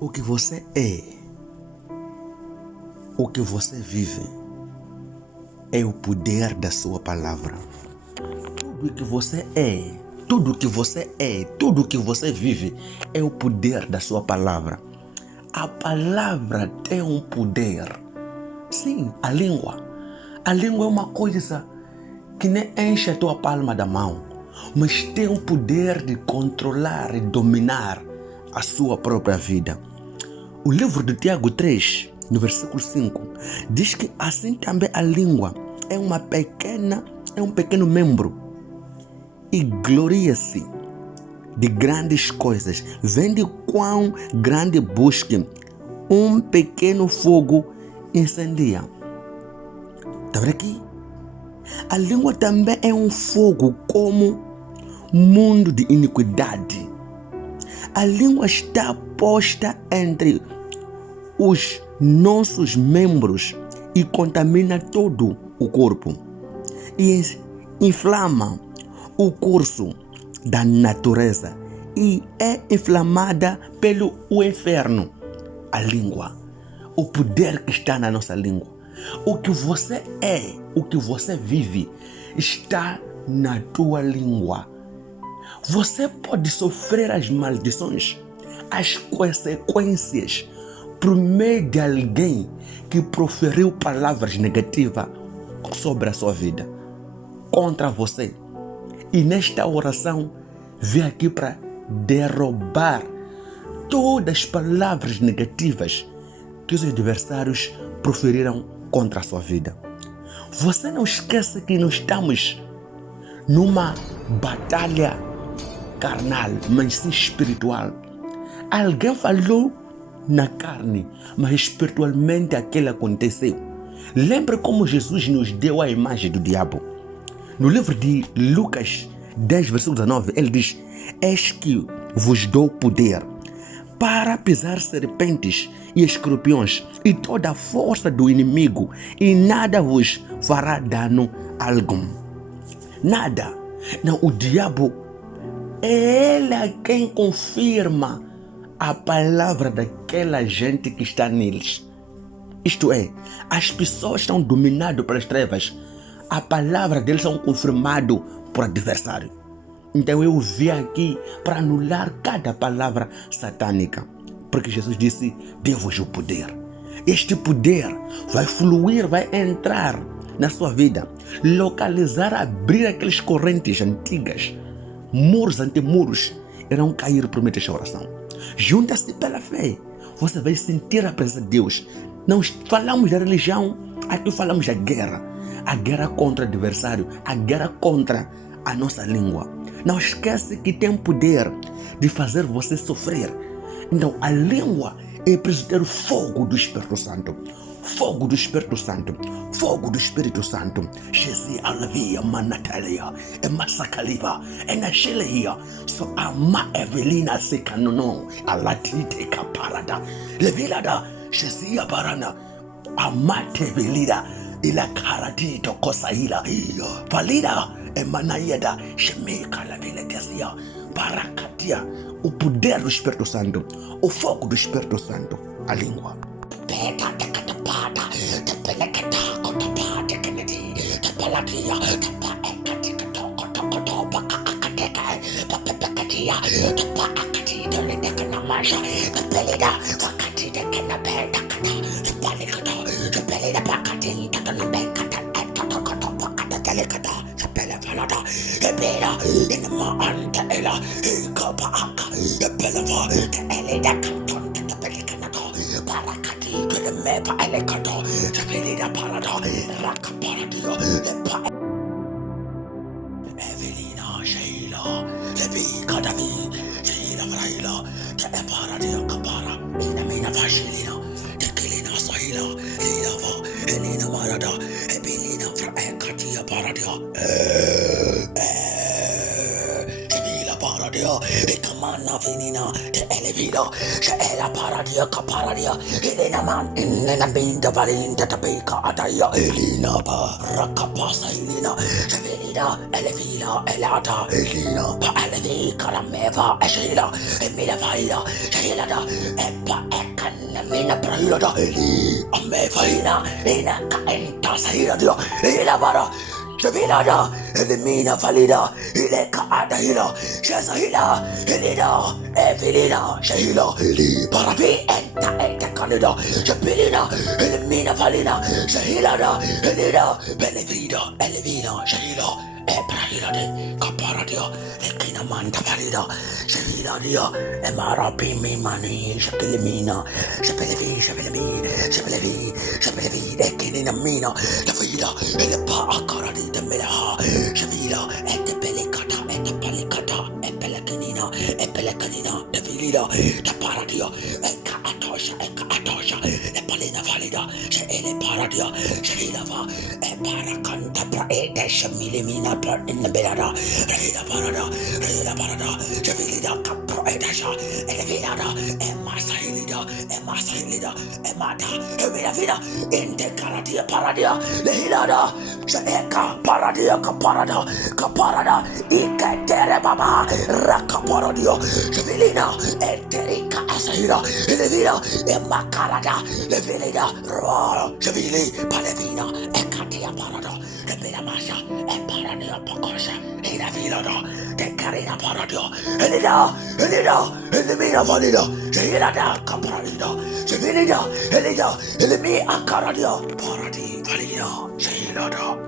O que você é, o que você vive, é o poder da sua palavra. Tudo que você é, tudo que você é, tudo que você vive, é o poder da sua palavra. A palavra tem um poder. Sim, a língua. A língua é uma coisa que nem enche a tua palma da mão, mas tem o poder de controlar e dominar a sua própria vida. O livro de Tiago 3, no versículo 5, diz que assim também a língua é um pequeno membro e gloria-se de grandes coisas. Vende quão grande busque, um pequeno fogo incendia. Está vendo aqui? A língua também é um fogo como mundo de iniquidade. A língua está posta entre os nossos membros e contamina todo o corpo e inflama o curso da natureza e é inflamada pelo inferno. A língua, o poder que está na nossa língua. O que você é, o que você vive, está na tua língua. Você pode sofrer as maldições, as consequências, por meio de alguém que proferiu palavras negativas sobre a sua vida, contra você. E nesta oração, vim aqui para derrubar todas as palavras negativas que os adversários proferiram contra a sua vida. Você não esquece que nós estamos numa batalha carnal, mas sim espiritual. Alguém falou na carne, mas espiritualmente aquilo aconteceu. Lembra como Jesus nos deu a imagem do diabo? No livro de Lucas 10, versículo 19, ele diz: eis que vos dou poder para pisar serpentes e escorpiões e toda a força do inimigo, e nada vos fará dano algum. Nada. Não, o diabo é ele a quem confirma a palavra daquela gente que está neles. Isto é, as pessoas estão dominadas pelas trevas. A palavra deles são confirmadas por adversário. Então eu vim aqui para anular cada palavra satânica. Porque Jesus disse, dei-vos o poder. Este poder vai fluir, vai entrar na sua vida. Localizar, abrir aquelas correntes antigas. Muros antemuros irão cair por meio desta oração. Junta-se pela fé. Você vai sentir a presença de Deus. Não falamos da religião, aqui falamos da guerra. A guerra contra o adversário, a guerra contra a nossa língua. Não esquece que tem poder de fazer você sofrer. Então a língua é preciso ter o fogo do Espírito Santo. Fogo do Espírito Santo. Fogo do Espírito Santo. Jesus alavia manatalia. É massacaliva. É na cheleia. So ama Evelina se canono. Alatite caparada. Levilada. Jesus barana. Amate velida. Ila karadito kosaila. Valida. Emanaiada. Shemeka la viletesia. Barakatia. O poder do Espírito Santo. O fogo do Espírito Santo. A língua. Evelina Sheila, Levi Kadavi, Sheila Vraila, Paradia Kapara, Inamina Vashilina, Tekilina Sahila, Hilava, Elina Marada, Ebilina Fraekatia Paradia, Sevilla Paradia, Ekamana Vinina, Te Elevida, Sheela Paradia Kaparadia, Elena Man, Elena Binda Valinda Tabeka Adaya, Elina Ba, Rakapasa Elina, Severina, Elevina, Elata, Elina, Paale. Belevi Karameva, Ashila, Emila Vaila, Shahilada, Epa Ekan, Mina Prayuda, Amevaina, Ina Kaenta Sahila, Ilavara. Shavilada, Elimina Valida, Ileka Adahila, Shazahila, Elida, Evelina, Shahila, Eli, Parabi, Enta Canada, Shapilina, Elimina Valina, Shahilada, Elida, Belevida, Elevina, Shahila, Ebrahila, Caparadia, Ekina Manta Valida, Shahiladia, Emara Pimi Mani, Shapilimina, Shapelevi, Ekinina Mina, Tavida, Elepa Akaradi, the Melaha, Shavida, et the Pelicata, et the Pelicata, et Pelecanina, the Vilida, the Paradia, Eka Atosha, the Palina Valida, Shele Paradia, Shelava, a Paracanta Praete, Shamilimina in the Belada, Reda Parada, Javilida Caproetasha, Elevinada, Emasa, Emata, Eminavida, Inte Caradia Paradia, Lehilada, Shaeka Paradia Caparada, Iketere Baba, Rakaparadio, Javilina, Enterica Asahira, Elevina, Emacarada, Levilida, Javili, Palevina, Ekatia Parada, Levina Masha, Eparadia Pacosha, Enavilada, Tecarina Paradio, Elida, Elimina Valida, Jahilada, Caparida, Javilida, Elimi Acaradia, Paradi, Valida, Jahilada.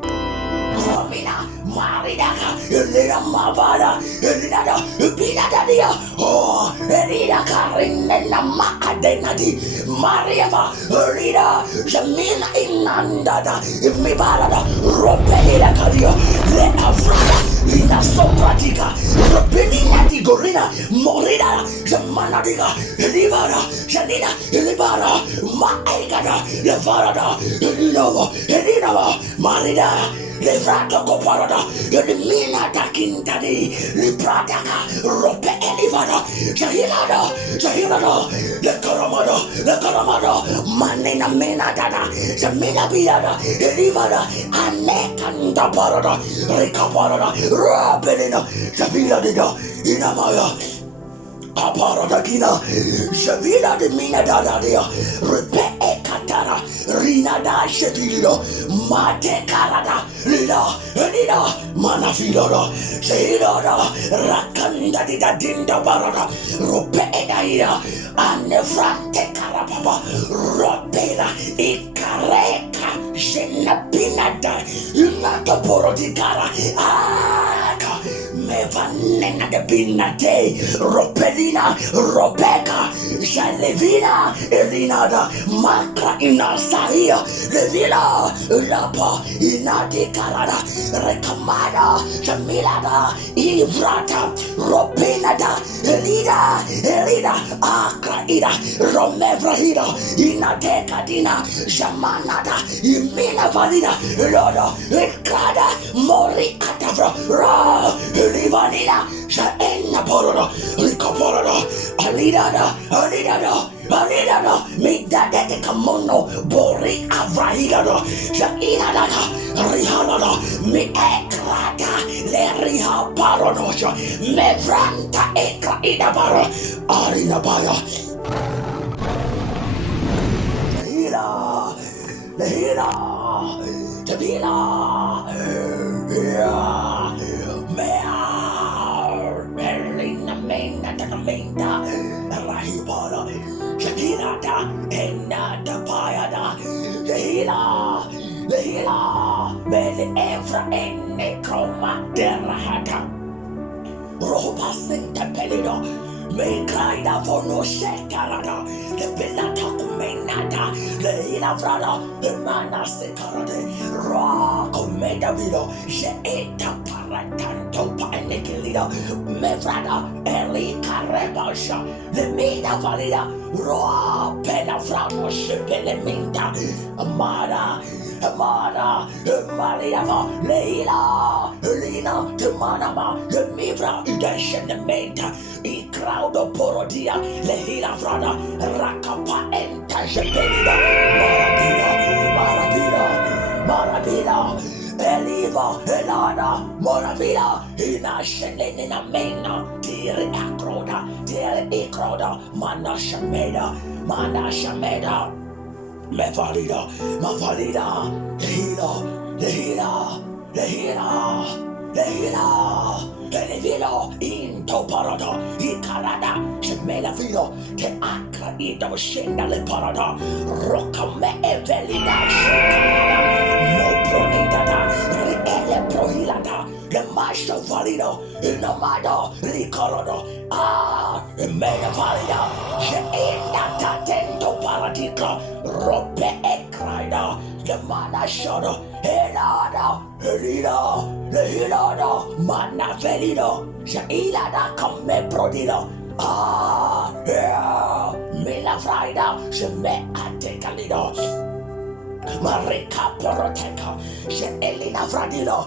Romina, Maridaka, Elina Mavada, Elina, Pinadadia, oh, Elina Karinella Macadenadi, Mariava, Elina, Jamina Inandada, Mibalada, Ropelina Cadia, Le Avrada, Lina Sopratica, Ropelina di Gorina, Morida, Jamanadiga, Elivara, Janina, Elibara, Maegada, Levarada, Elina, Marida. Levrato coparada, Elimina da Quintadi, Librataka, Rope Elivada, Jahilada, Le Caramada, Manina Mena Dada, Jamina Biada, Elivada, Anekanda Parada, Ricaparada, Rabelina, Javila Dida, Inamaya. Aparadakina, Shavila de Mina Dadadia, Repe Katara, Rina da Shevilo, Mate Karada, Lida, Manafilada, Shehida, Rakanda Dida Dinda Barada, Rope Edaida, Anefrante Karapapa, Ropela, Ikareka, Shenapinada, Inata Porotikara, Mevanena de Binate, Ropelina, Rebecca, Jalevina, Elinada, Macra Inasaia, Levila, Lapa, Inadi Carada, Recamada, Jamilada, Ivrata, Ropinada, Elida, Akraida, Romevrahida, Inadecadina, Jamanada, Imina Valida, Loda, Ekrada, Mori Atavra, Livanina, Shaena Porada, Ricoporada, Alidada, Midada de Camono, Bori Avrahida, Shainada, Rihanada, Mi Ekrata, Leriha Paronosha, Mevranta Ekra Idabara, Arina Baya. Lehila, Jabila, Merlina Mena Takamenta, Rahibala, Shakirata, Enada Payada, Lehila, Bele Evra Ene Chroma Derahata, Roba Senta Pelido. Mekaida fono shekarada, the belata kumenada, the ilavrada, the mana sekarade, rock comenda vido, she eta paratanto panekelida, mevrada, eli carebasha, the mida valida, roa penavrano shepeleminda, amada, Mariava, Leila, Elina, Temanama, the Mivra, Udeshen, the Menta, I crowd of Porodia, Lehila Vrada, Rakapa, and Tajapenda, Marabina, Eliva, Elava, Elada, Moravida, Ina Shenina Mena, Tiri Akroda, Tiri Ikroda, Mana Shameda, Mevalida, Mavalida, the healer, Elevilo, Into Parada, Icarada, Shemela Vilo, Te Acra, Ito Shenda Le Parada, Rocame Evelina, Shekarada, Mopronidada, Riele Prohilada, the Master Valido, Inamado, Ricardo, Mena Valida, Sheenda Tatendo Paradica, Rope Ecrida, the Mana Shoda, Helada, Helida, the Hilada, Mana Velido, Shailada come Prodido, yeah, Mila Frida, Sheme Atecalido. Marika Poroteca, Elina Fradilo,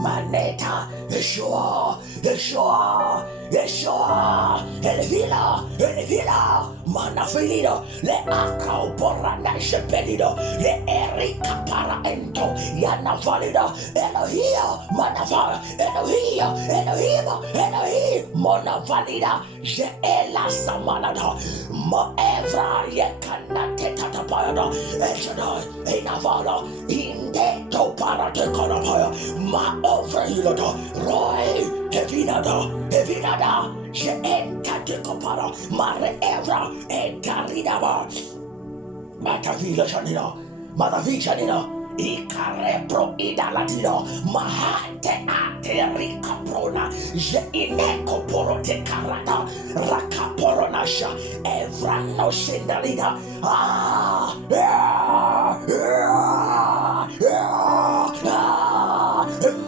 Maneta, Yeshua, Elvila, Manafilido, Le Acao Porana Shepelido, Le Erica Paraento, Yana Valida, Elohia, Manava, Elohim, Mona Valida, Jeela Samanada, Moevra Yekana Tetapayada, Eshadai, Enavala, Indeto Paratecanapaya, Ma Overhilada, Roy, Hevinada, Jeenta Decopara, Mare Evra, Entaridaba, Matavila Shanina, Matavi Shanina, Icarepro Idalatino, Mahate Aterica Prona, Jeineko Porote Carata, Racaporonasha, Evrano Shendalida,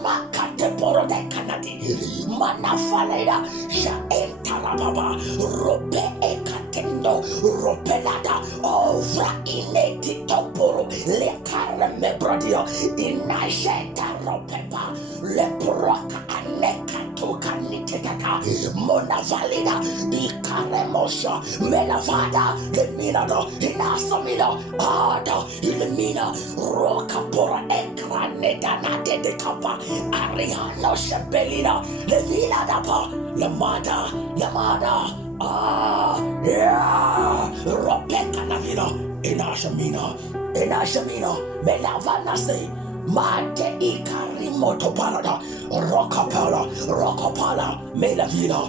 Macate Porode Canadi, Manafaleda, Jaentarababa, Rope Ecatendo, Ropelada, Ovra Inedito Poro, Le Carme Brodio, Inajeta Ropepa, Le Proca Anecato Caniteta, Mona Valida, Icaremosa, Melavada, Le Minado, Inasamino, Ada, Ilmina, Roca Pora Ecranedanate de Capa, Ariano Shebelina, Le Vila Dapa, Lamada, Ropeca Navino, Inashamino, Melavanase, Mate Icarimoto Parada, Rocapala, Melavino.